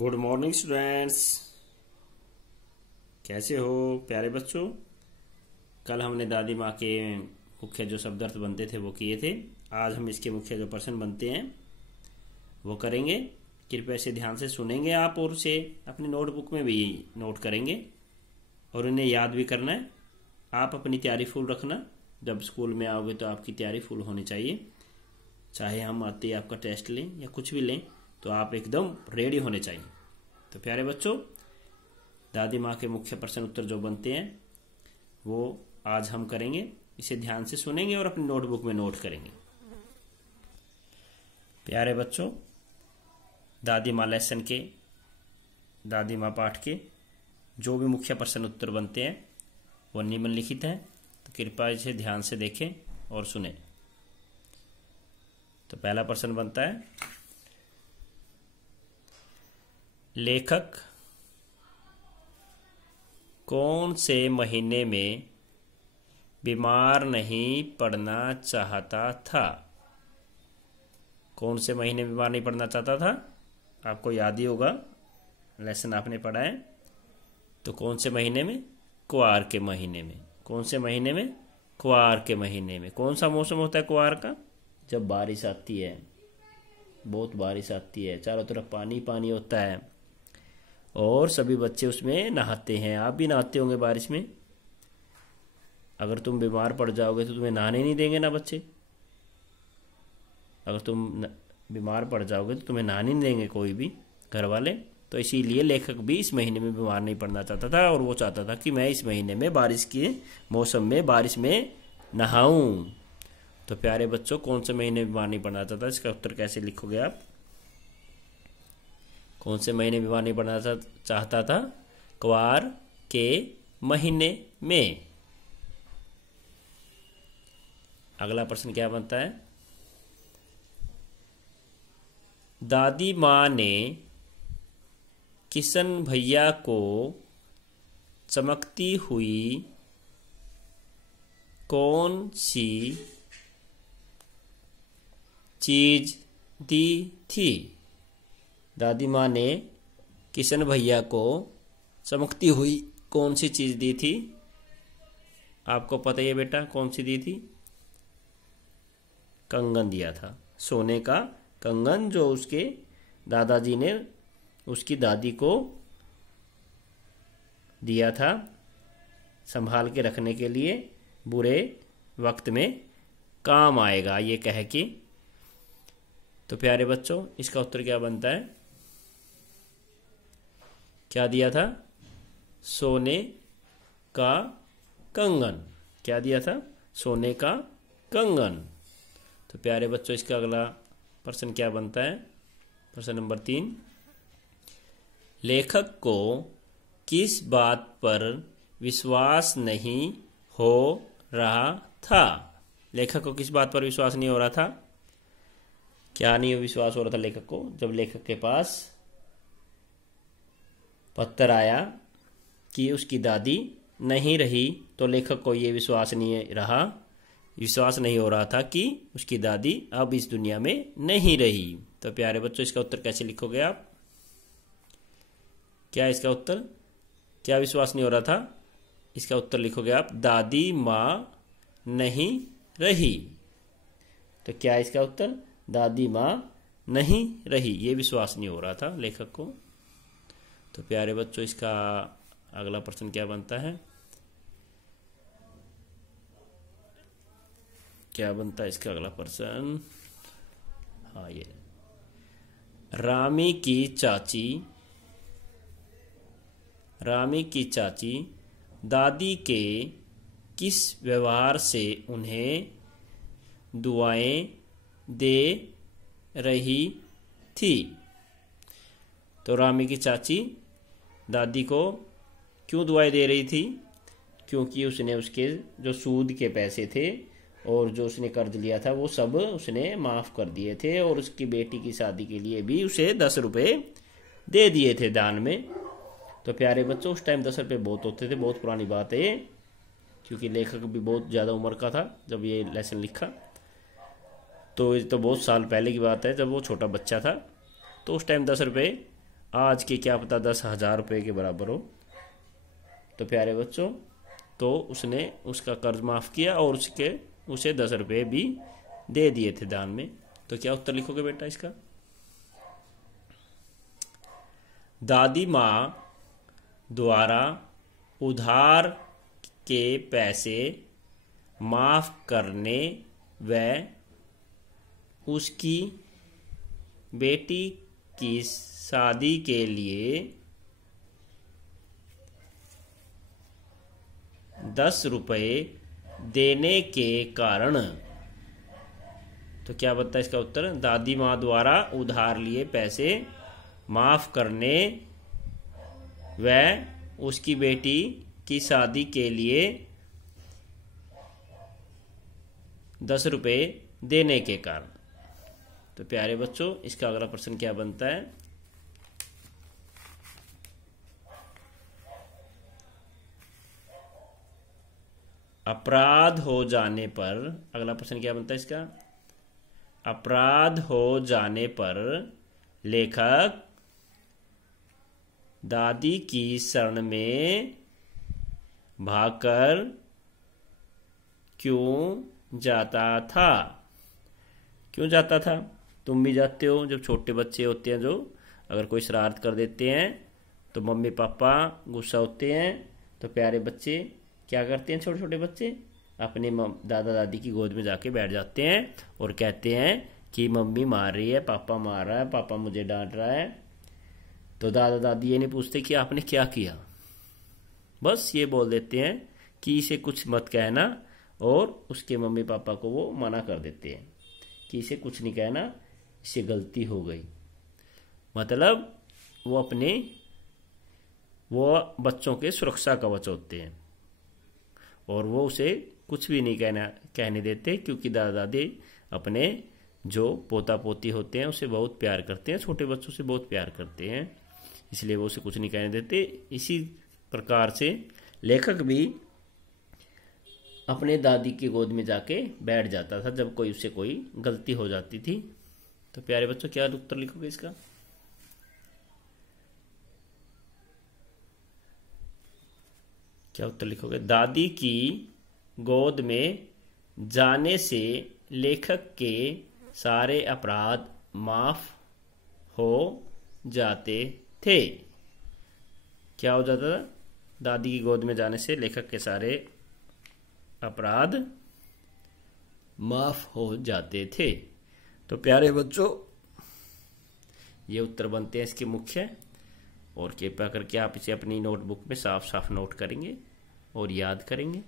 Good morning students. कैसे हो प्यारे बच्चों। कल हमने दादी माँ के मुख्य जो शब्दार्थ बनते थे वो किए थे। आज हम इसके मुख्य जो प्रश्न बनते हैं वो करेंगे। कृपया इसे ध्यान से सुनेंगे आप और उसे अपनी नोटबुक में भी नोट करेंगे और इन्हें याद भी करना है। आप अपनी तैयारी फुल रखना। जब स्कूल में आओगे तो आपकी तैयारी फुल होनी चाहिए। चाहे हम आते ही आपका टेस्ट लें या कुछ भी लें तो आप एकदम रेडी होने चाहिए। तो प्यारे बच्चों, दादी माँ के मुख्य प्रश्न उत्तर जो बनते हैं वो आज हम करेंगे। इसे ध्यान से सुनेंगे और अपनी नोटबुक में नोट करेंगे। प्यारे बच्चों, दादी माँ लेसन के, दादी माँ पाठ के जो भी मुख्य प्रश्न उत्तर बनते हैं वो निम्नलिखित हैं। तो कृपया इसे ध्यान से देखें और सुने। तो पहला प्रश्न बनता है, लेखक कौन से महीने में बीमार नहीं पड़ना चाहता था? कौन से महीने में बीमार नहीं पड़ना चाहता था? आपको याद ही होगा, लेसन आपने पढ़ा है। तो कौन से महीने में? क्वार के महीने में। कौन से महीने में? क्वार के महीने में। कौन सा मौसम होता है क्वार का? जब बारिश आती है, बहुत बारिश आती है, चारों तरफ पानी पानी होता है और सभी बच्चे उसमें नहाते हैं। आप भी नहाते होंगे बारिश में। अगर तुम बीमार पड़ जाओगे तो तुम्हें नहाने नहीं देंगे ना बच्चे। अगर तुम बीमार पड़ जाओगे तो तुम्हें नहाने नहीं देंगे कोई भी घर वाले। तो इसीलिए लेखक भी इस महीने में बीमार नहीं पड़ना चाहता था और वो चाहता था कि मैं इस महीने में बारिश के मौसम में बारिश में नहाऊं। तो प्यारे बच्चों, कौन से महीने में बीमार नहीं पड़ना चाहता? इसका उत्तर कैसे लिखोगे आप? कौन से महीने बीमार नहीं पड़ना चाहता था? क्वार के महीने में। अगला प्रश्न क्या बनता है, दादी माँ ने किशन भैया को चमकती हुई कौन सी चीज दी थी? दादी माँ ने किशन भैया को चमकती हुई कौन सी चीज दी थी? आपको पता ही है बेटा, कौन सी दी थी? कंगन दिया था, सोने का कंगन जो उसके दादाजी ने उसकी दादी को दिया था संभाल के रखने के लिए, बुरे वक्त में काम आएगा ये कह के। तो प्यारे बच्चों, इसका उत्तर क्या बनता है? क्या दिया था? सोने का कंगन। क्या दिया था? सोने का कंगन। तो प्यारे बच्चों, इसका अगला प्रश्न क्या बनता है? प्रश्न नंबर 3, लेखक को किस बात पर विश्वास नहीं हो रहा था? लेखक को किस बात पर विश्वास नहीं हो रहा था? क्या नहीं विश्वास हो रहा था लेखक को? जब लेखक के पास पत्र आया कि उसकी दादी नहीं रही तो लेखक को ये विश्वास नहीं हो रहा था कि उसकी दादी अब इस दुनिया में नहीं रही। तो प्यारे बच्चों, इसका उत्तर कैसे लिखोगे आप? क्या इसका उत्तर? क्या विश्वास नहीं हो रहा था? इसका उत्तर लिखोगे आप, दादी माँ नहीं रही। तो क्या इसका उत्तर? दादी माँ नहीं रही, ये विश्वास नहीं हो रहा था लेखक को। तो प्यारे बच्चों, इसका अगला प्रश्न क्या बनता है? क्या बनता है इसका अगला प्रश्न? हाँ, ये रामी की चाची दादी के किस व्यवहार से उन्हें दुआएं दे रही थी? तो रामी की चाची दादी को क्यों दुआएं दे रही थी? क्योंकि उसने उसके जो सूद के पैसे थे और जो उसने कर्ज लिया था वो सब उसने माफ कर दिए थे और उसकी बेटी की शादी के लिए भी उसे 10 रुपये दे दिए थे दान में। तो प्यारे बच्चों, उस टाइम 10 रुपये बहुत होते थे, बहुत पुरानी बात है ये, क्योंकि लेखक भी बहुत ज़्यादा उम्र का था जब ये लेसन लिखा। तो ये तो बहुत साल पहले की बात है, जब वो छोटा बच्चा था। तो उस टाइम 10 रुपये आज के क्या पता 10,000 रुपये के बराबर हो। तो प्यारे बच्चों, तो उसने उसका कर्ज माफ किया और उसे 10 रुपये भी दे दिए थे दान में। तो क्या उत्तर लिखोगे बेटा इसका? दादी माँ द्वारा उधार के पैसे माफ करने व उसकी बेटी की शादी के लिए 10 रुपये देने के कारण। तो क्या बनता है इसका उत्तर? दादी माँ द्वारा उधार लिए पैसे माफ करने व उसकी बेटी की शादी के लिए 10 रुपये देने के कारण। तो प्यारे बच्चों, इसका अगला प्रश्न क्या बनता है? अपराध हो जाने पर, अगला प्रश्न क्या बनता है इसका? अपराध हो जाने पर लेखक दादी की शरण में भागकर क्यों जाता था? क्यों जाता था? तुम भी जाते हो जब छोटे बच्चे होते हैं, जो अगर कोई शरारत कर देते हैं तो मम्मी पापा गुस्सा होते हैं, तो प्यारे बच्चे क्या करते हैं? छोटे छोटे बच्चे अपने दादा दादी की गोद में जाके बैठ जाते हैं और कहते हैं कि मम्मी मार रही है, पापा मार रहा है, पापा मुझे डांट रहा है। तो दादा दादी ये नहीं पूछते कि आपने क्या किया, बस ये बोल देते हैं कि इसे कुछ मत कहना, और उसके मम्मी पापा को वो मना कर देते हैं कि इसे कुछ नहीं कहना, इससे गलती हो गई। मतलब वो बच्चों के सुरक्षा कवच होते हैं और वो उसे कुछ भी नहीं कहने देते, क्योंकि दादा दादी अपने जो पोता पोती होते हैं उसे बहुत प्यार करते हैं, छोटे बच्चों से बहुत प्यार करते हैं, इसलिए वो उसे कुछ नहीं कहने देते। इसी प्रकार से लेखक भी अपने दादी की गोद में जाके बैठ जाता था जब उससे कोई गलती हो जाती थी। तो प्यारे बच्चों, क्या उत्तर लिखोगे इसका? क्या उत्तर लिखोगे? दादी की गोद में जाने से लेखक के सारे अपराध माफ हो जाते थे। क्या हो जाता था? दादी की गोद में जाने से लेखक के सारे अपराध माफ हो जाते थे। तो प्यारे बच्चों, ये उत्तर बनते हैं इसके मुख्य, और कृपया करके आप इसे अपनी नोटबुक में साफ साफ नोट करेंगे और याद करेंगे।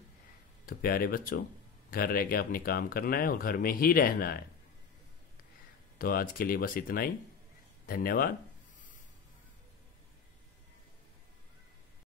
तो प्यारे बच्चों, घर रह के अपने काम करना है और घर में ही रहना है। तो आज के लिए बस इतना ही। धन्यवाद।